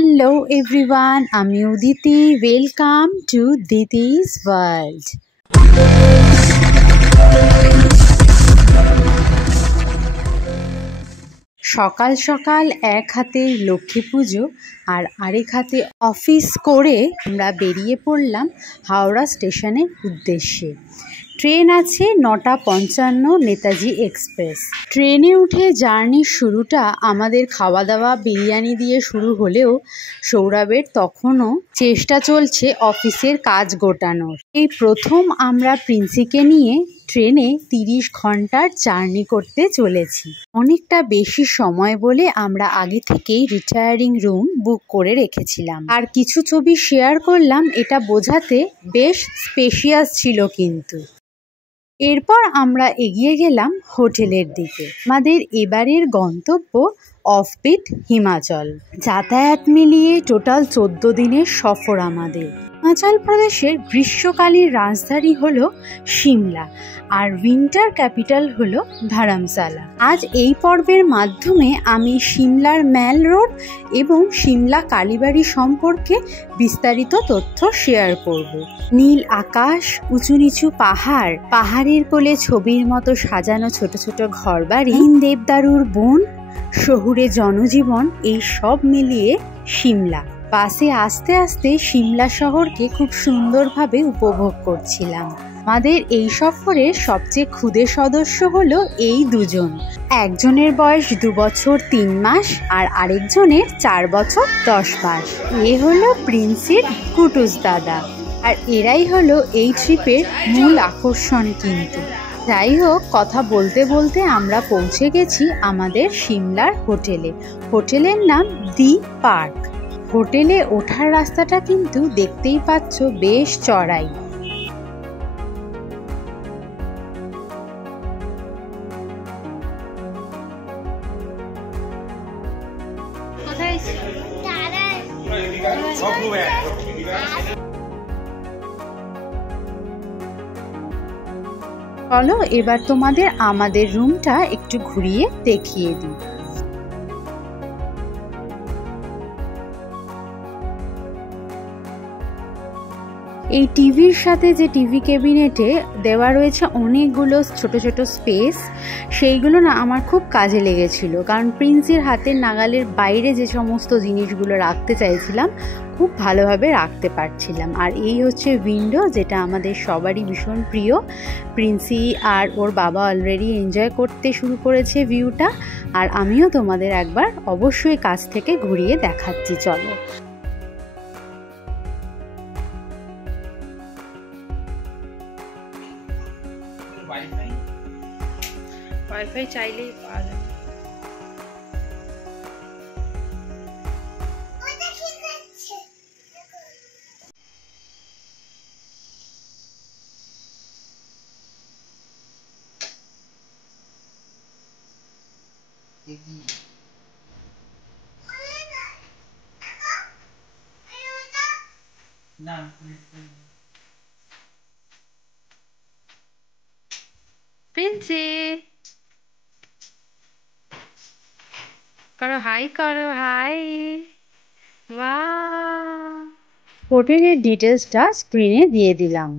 Hello everyone, আমি Uditi. Welcome to Diti's world. সকাল সকাল এক হাতে লক্ষ্মী পুজো আর আরেক হাতে অফিস করে আমরা বেরিয়ে পড়লাম হাওড়া স্টেশনের উদ্দেশ্যে। ট্রেন আছে 9:55 নেতাজি এক্সপ্রেস। ট্রেনে উঠে জার্নির শুরুটা আমাদের খাওয়া দাওয়া বিরিয়ানি দিয়ে শুরু হলেও সৌরভের তখনও চেষ্টা চলছে অফিসের কাজ গোটানোর। এই প্রথম আমরা প্রিন্সিকে নিয়ে ট্রেনে 30 ঘন্টার জার্নি করতে চলেছি। অনেকটা বেশি সময় বলে আমরা আগে থেকেই রিটায়ারিং রুম বুক করে রেখেছিলাম। আর কিছু ছবি শেয়ার করলাম, এটা বোঝাতে বেশ স্পেশিয়াস ছিল কিন্তু। এরপর আমরা এগিয়ে গেলাম হোটেলের দিকে। আমাদের এবারের গন্তব্য অফবিট হিমাচল। যাতায়াত মিলিয়ে টোটাল 14 দিনের সফর আমাদের। হিমাচল প্রদেশের গ্রীষ্মকালীন রাজধানী হলো সিমলা আর উইন্টার ক্যাপিটাল হলো ধর্মশালা। আজ এই পর্বের মাধ্যমে আমি সিমলার ম্যাল রোড এবং সিমলা কালীবাড়ি সম্পর্কে বিস্তারিত তথ্য শেয়ার করব। নীল আকাশ, উঁচু নিচু পাহাড়, পাহাড়ের কোলে ছবির মতো সাজানো ছোট ছোট ঘরবাড়ি, দেবদারুর বন, শহুরে জনজীবন, এই সব মিলিয়ে সিমলা। বাসে আস্তে আস্তে সিমলা শহরকে খুব সুন্দরভাবে উপভোগ করছিলাম। আমাদের এই সফরের সবচেয়ে ক্ষুদে সদস্য হলো এই দুজন। একজনের বয়স 2 বছর 3 মাস আর আরেকজনের 4 বছর 10 মাস। এ হলো প্রিন্সির কুটুস দাদা। আর এরাই হলো এই ট্রিপের মূল আকর্ষণ কিন্তু। যাই হোক, কথা বলতে বলতে আমরা পৌঁছে গেছি আমাদের সিমলার হোটেলে। হোটেলের নাম দি পার্ক। হোটেলে ওঠার রাস্তাটা কিন্তু দেখতেই পাচ্ছ বেশ চড়াই। চলো এবার তোমাদের আমাদের রুমটা একটু ঘুরিয়ে দেখিয়ে দিই। এই টিভির সাথে যে টিভি ক্যাবিনেটে দেওয়া রয়েছে অনেকগুলো ছোট ছোট স্পেস, সেইগুলো না আমার খুব কাজে লেগেছিল। কারণ প্রিন্সের হাতের নাগালের বাইরে যে সমস্ত জিনিসগুলো রাখতে চাইছিলাম খুব ভালোভাবে রাখতে পারছিলাম। আর এই হচ্ছে উইন্ডো, যেটা আমাদের সবারই ভীষণ প্রিয়। প্রিন্সি আর ওর বাবা অলরেডি এনজয় করতে শুরু করেছে ভিউটা, আর আমিও তোমাদের একবার অবশ্যই কাছ থেকে ঘুরিয়ে দেখাচ্ছি। চলো। ওয়াইফাই চাইলেই পাওয়া যাবে। না প্রিন্সি করো হাই, করো হাই। বাহ! হোটেলের ডিটেলসটা স্ক্রিনে দিয়ে দিলাম।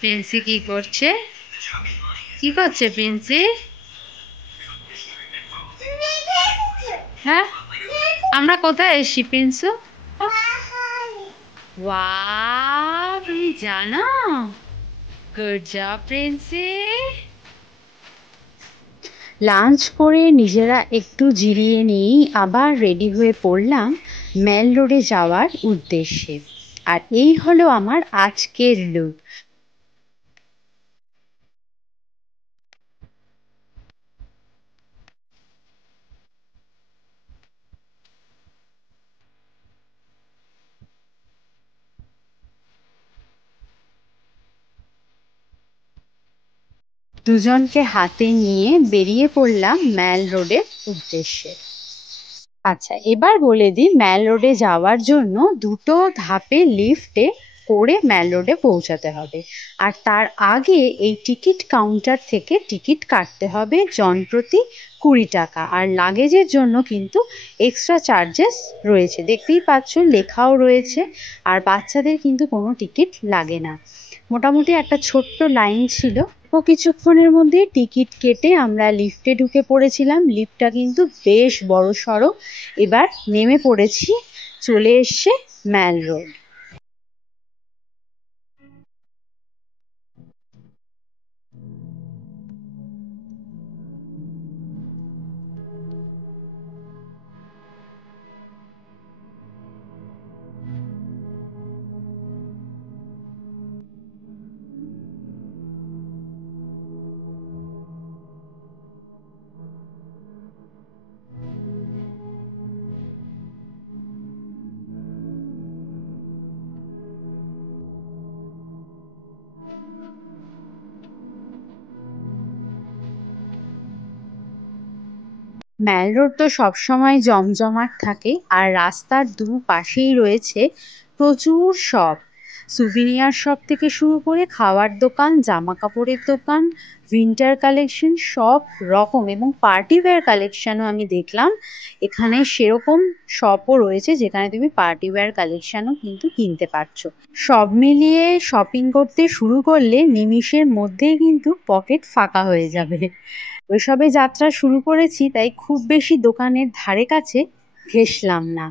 প্রিন্সি কি করছে? কি করছে প্রিন্সি? হ্যাঁ, আমরা কোথায় এসেছি প্রিন্সু? ওয়াও, তুমি জানো? Good job Princy. লাঞ্চ করে নিজেরা একটু জিরিয়ে নিয়েই আবার রেডি হয়ে পড়লাম ম্যাল রোডে যাওয়ার উদ্দেশ্যে। আর এই হলো আমার আজকের লুক। দুজনকে হাতে নিয়ে বেরিয়ে পড়লাম ম্যাল রোডের উদ্দেশ্যে। আচ্ছা, এবার বলে দিই, ম্যাল রোডে যাওয়ার জন্য 2টো ধাপে লিফটে করে ম্যাল রোডে পৌঁছাতে হবে। আর তার আগে এই টিকিট কাউন্টার থেকে টিকিট কাটতে হবে জনপ্রতি 20 টাকা। আর লাগেজের জন্য কিন্তু এক্সট্রা চার্জেস রয়েছে, দেখতেই পাচ্ছ লেখাও রয়েছে। আর বাচ্চাদের কিন্তু কোনো টিকিট লাগে না। মোটামুটি একটা ছোট্ট লাইন ছিল। তো কিছুক্ষণের মধ্যে টিকিট কেটে আমরা লিফটে ঢুকে পড়েছিলাম। লিফটটা কিন্তু বেশ বড় সড়ো। এবার নেমে পড়েছি, চলে এসছে ম্যাল রোড। ম্যাল রোড তো সবসময় জমজমাট থাকে। আর রাস্তার দুপাশেই রয়েছে প্রচুর শপ, সুভিনিয়ার শপ থেকে শুরু করে খাওয়ার দোকান, জামা কাপড়ের দোকান, উইন্টার কালেকশন সব রকম, এবং পার্টি ওয়্যার কালেকশনও আমি দেখলাম। এখানে সেরকম শপও রয়েছে যেখানে তুমি পার্টি ওয়্যার কালেকশনও কিন্তু কিনতে পারছো। সব মিলিয়ে শপিং করতে শুরু করলে নিমিষের মধ্যেই কিন্তু পকেট ফাঁকা হয়ে যাবে। ওইসবে যাত্রা শুরু করেছি, তাই খুব বেশি দোকানের ধারে কাছে ঘেঁষলাম না।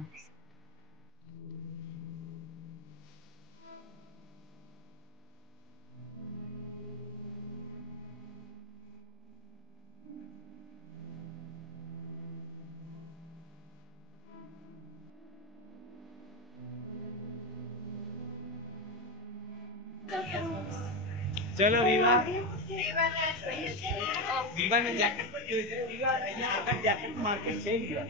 चलो विवा विवा ने जैकेट पर विवा अगर जैकेट मार्केट से विवा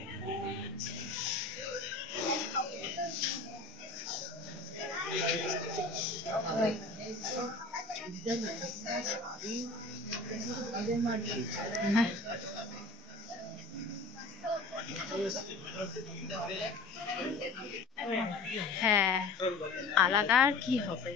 হ্যাঁ, আলাদা আর কি হবে।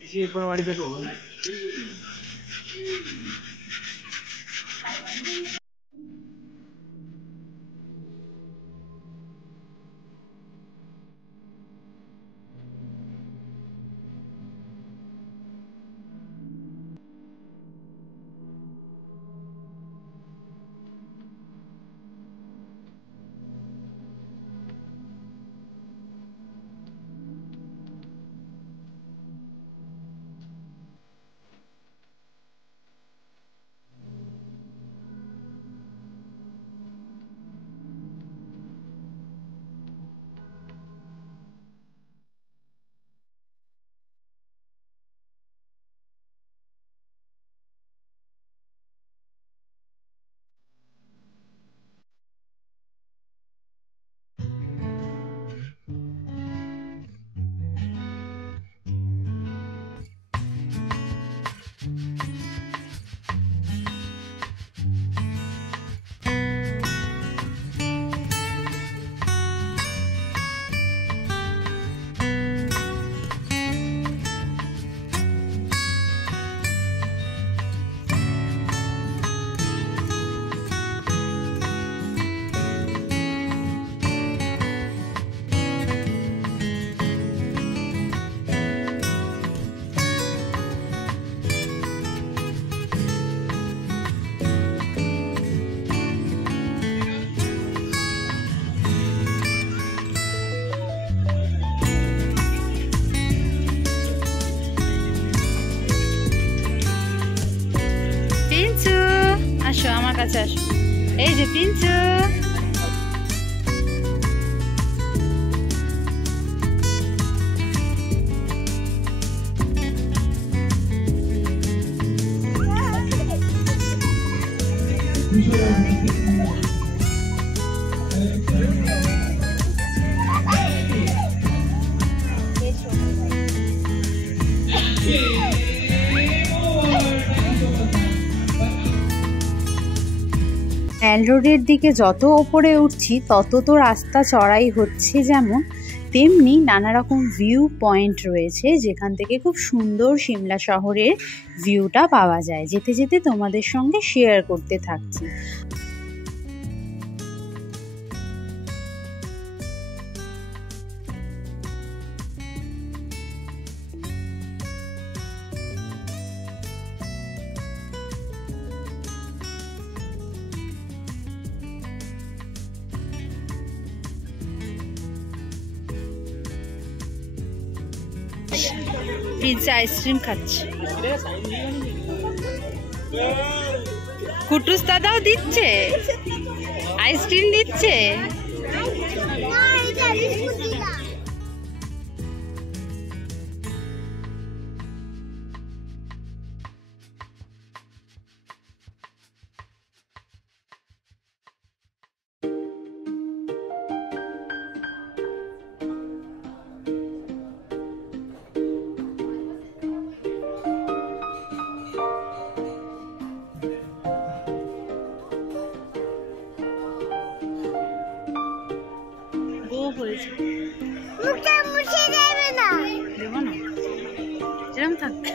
इसी एक बार वाली पे तो আসো আমার কাছে আসো, এই যে পিঞ্চু। মেন রোডের দিকে যত ওপরে উঠছি তত তো রাস্তা চড়াই হচ্ছে, যেমন তেমনি নানা রকম ভিউ পয়েন্ট রয়েছে যেখান থেকে খুব সুন্দর সিমলা শহরের ভিউটা পাওয়া যায়। যেতে যেতে তোমাদের সঙ্গে শেয়ার করতে থাকছি। পিৎজা আইসক্রিম খাচ্ছি, কুটুস দাদাও দিচ্ছে, আইসক্রিম দিচ্ছে। দেবো না, যেরকম থাকবে।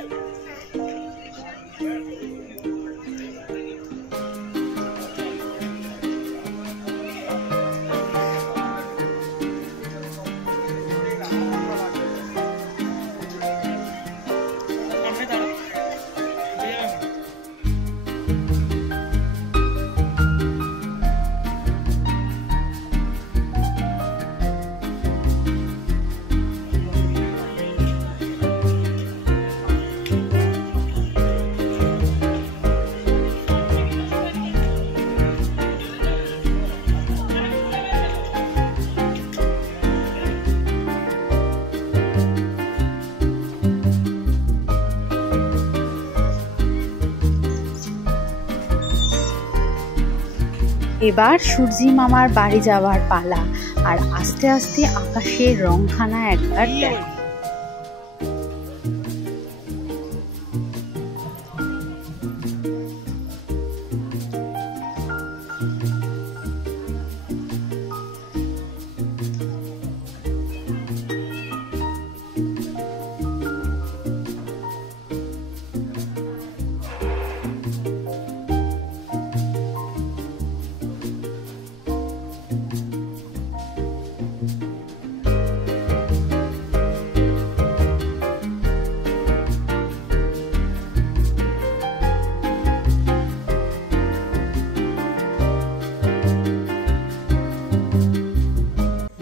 এবার সূর্যি মামার বাড়ি যাওয়ার পালা, আর আস্তে আস্তে আকাশের রংখানা একবার দেখো।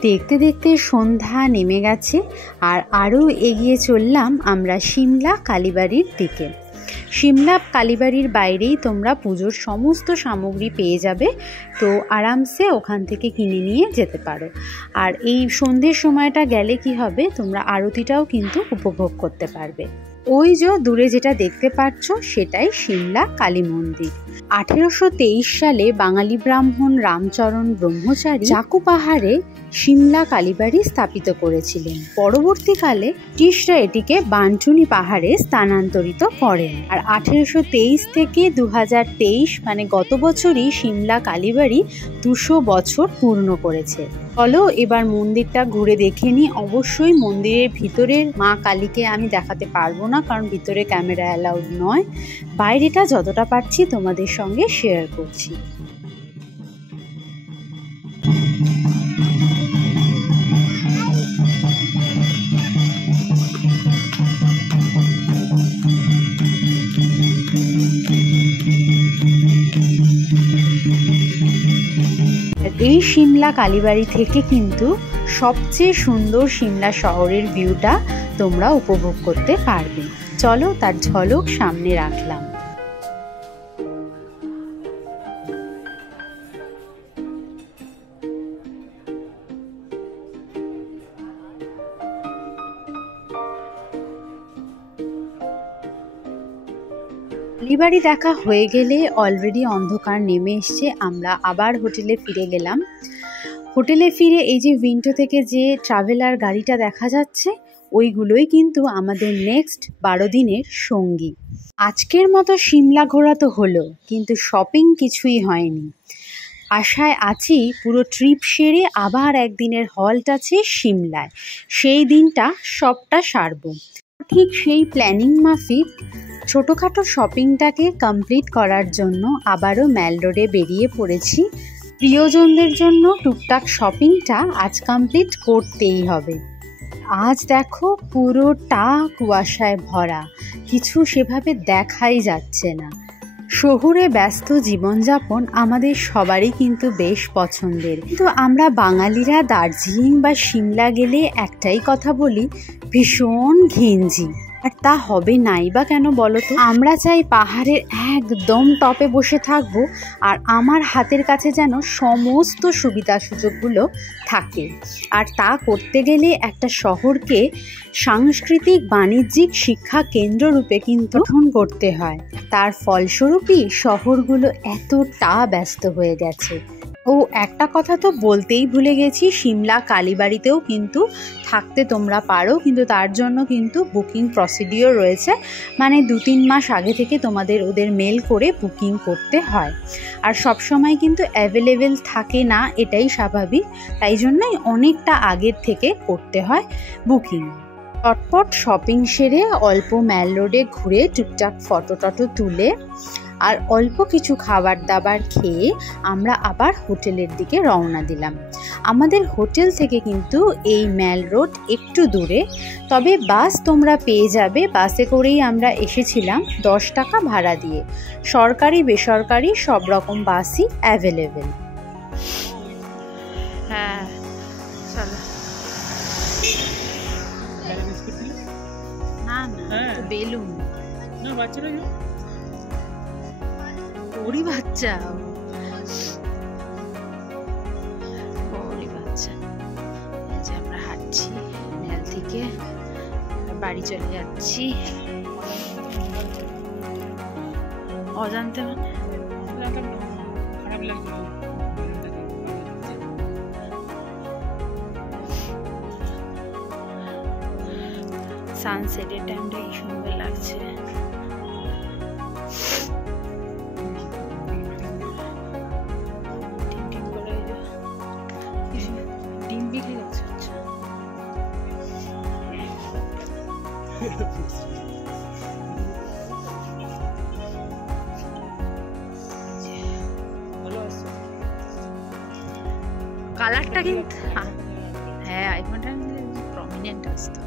দেখতে দেখতে সন্ধ্যা নেমে গেছে, আর আরও এগিয়ে চললাম আমরা সিমলা কালীবাড়ির দিকে। সিমলা কালীবাড়ির বাইরেই তোমরা পুজোর সমস্ত সামগ্রী পেয়ে যাবে, তো আরামসে ওখান থেকে কিনে নিয়ে যেতে পারো। আর এই সন্ধ্যের সময়টা গেলে কি হবে, তোমরা আরতিটাও কিন্তু উপভোগ করতে পারবে। ওই যে দূরে যেটা দেখতে পাচ্ছ সেটাই সিমলা কালী মন্দির। 1823 সালে বাঙালি ব্রাহ্মণ রামচরণ ব্রহ্মচারী জাকু পাহাড়ে সিমলা কালীবাড়ি স্থাপিত করেছিলেন। পরবর্তীকালে ব্রিটিশরা এটিকে বানটুনি পাহাড়ে স্থানান্তরিত করেন। আর 1823 থেকে 2023 মানে গত বছরই সিমলা কালীবাড়ি 200 বছর পূর্ণ করেছে। চলো এবার মন্দিরটা ঘুরে দেখে নিই। অবশ্যই মন্দিরের ভিতরের মা কালীকে আমি দেখাতে পারবো না, কারণ ভিতরে ক্যামেরা অ্যালাউড নয়। বাইরেটা যতটা পারছি তোমাদের সঙ্গে শেয়ার করছি। এই সিমলা কালীবাড়ি থেকে কিন্তু সবচেয়ে সুন্দর সিমলা শহরের ভিউটা তোমরা উপভোগ করতে পারবে। চলো তার ঝলক সামনে রাখলাম। কালীবাড়ি দেখা হয়ে গেলে অলরেডি অন্ধকার নেমে এসছে। আমরা আবার হোটেলে ফিরে গেলাম। হোটেলে ফিরে এই যে উইন্ডো থেকে যে ট্রাভেলার গাড়িটা দেখা যাচ্ছে, ওইগুলোই কিন্তু আমাদের নেক্সট 12 দিনের সঙ্গী। আজকের মতো সিমলা ঘোরা তো হলো, কিন্তু শপিং কিছুই হয়নি। আশায় আছি পুরো ট্রিপ সেরে আবার একদিনের হল্ট আছে সিমলায়, সেই দিনটা সবটা সারবো। ঠিক সেই প্ল্যানিং মাফিক ছোটোখাটো শপিংটাকে কমপ্লিট করার জন্য আবারও ম্যাল রোডে বেরিয়ে পড়েছি। প্রিয়জনদের জন্য টুকটাক শপিংটা আজ কমপ্লিট করতেই হবে। আজ দেখো পুরোটা কুয়াশায় ভরা, কিছু সেভাবে দেখাই যাচ্ছে না। শহুরে ব্যস্ত জীবনযাপন আমাদের সবারই কিন্তু বেশ পছন্দের, কিন্তু আমরা বাঙালিরা দার্জিলিং বা সিমলা গেলে একটাই কথা বলি, ভীষণ ঘিঞ্জি। আর তা হবে নাই বা কেন বলো তো? আমরা চাই পাহাড়ের একদম টপে বসে থাকবো, আর আমার হাতের কাছে যেন সমস্ত সুবিধা সুযোগগুলো থাকে। আর তা করতে গেলে একটা শহরকে সাংস্কৃতিক বাণিজ্যিক শিক্ষা কেন্দ্ররূপে কিন্তু গঠন করতে হয়। তার ফলস্বরূপই শহরগুলো এতটা ব্যস্ত হয়ে গেছে। ও একটা কথা তো বলতেই ভুলে গেছি, সিমলা কালীবাড়িতেও কিন্তু থাকতে তোমরা পারো, কিন্তু তার জন্য কিন্তু বুকিং প্রসিডিওর রয়েছে, মানে 2-3 মাস আগে থেকে তোমাদের ওদের মেল করে বুকিং করতে হয়। আর সব সময় কিন্তু অ্যাভেলেবেল থাকে না, এটাই স্বাভাবিক, তাই জন্যই অনেকটা আগের থেকে করতে হয় বুকিং। চটপট শপিং সেরে অল্প ম্যাল রোডে ঘুরে টুকটাক ফটো টটো তুলে আর অল্প কিছু খাবার দাবার খেয়ে আমরা আবার হোটেলের দিকে রওনা দিলাম। আমাদের হোটেল থেকে কিন্তু এই ম্যাল রোড একটু দূরে, তবে বাস তোমরা পেয়ে যাবে। বাসে করেই আমরা এসেছিলাম 10 টাকা ভাড়া দিয়ে। সরকারি বেসরকারি সব রকম বাসই অ্যাভেলেবেল। হ্যাঁ চলো। না না বেলুন না, বাচ্চারা ওরই বাচ্চা, ওরই বাচ্চা। যে আমরা হাঁটছি মেল থেকে, বাড়ি চলে যাচ্ছি অজান্তে, মানে খারাপ লাগছে। সানসেটের টাইমটা কি সুন্দর লাগছে। ডিম বিক্রি করছে, আচ্ছা কালারটা কিন্তু হ্যাঁ আইফোনটা প্রমিনেন্ট আসতো।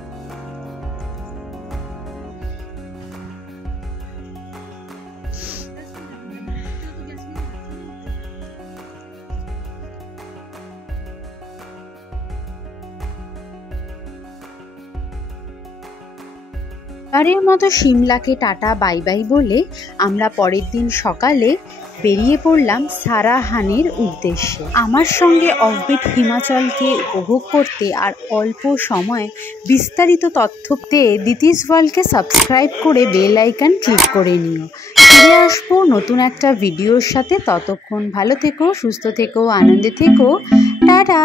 এবারের মতো সিমলাকে টাটা বাই বাই বলে আমরা পরের দিন সকালে বেরিয়ে পড়লাম সারাহানের উদ্দেশ্যে। আমার সঙ্গে অফবিট হিমাচলকে উপভোগ করতে আর অল্প সময়ে বিস্তারিত তথ্য পেতে দিতিস ওয়ার্ল্ডকে সাবস্ক্রাইব করে বেল আইকন ক্লিক করে নিও। ফিরে আসবো নতুন একটা ভিডিওর সাথে, ততক্ষণ ভালো থেকো, সুস্থ থেকো, আনন্দে থেকো, টাটা।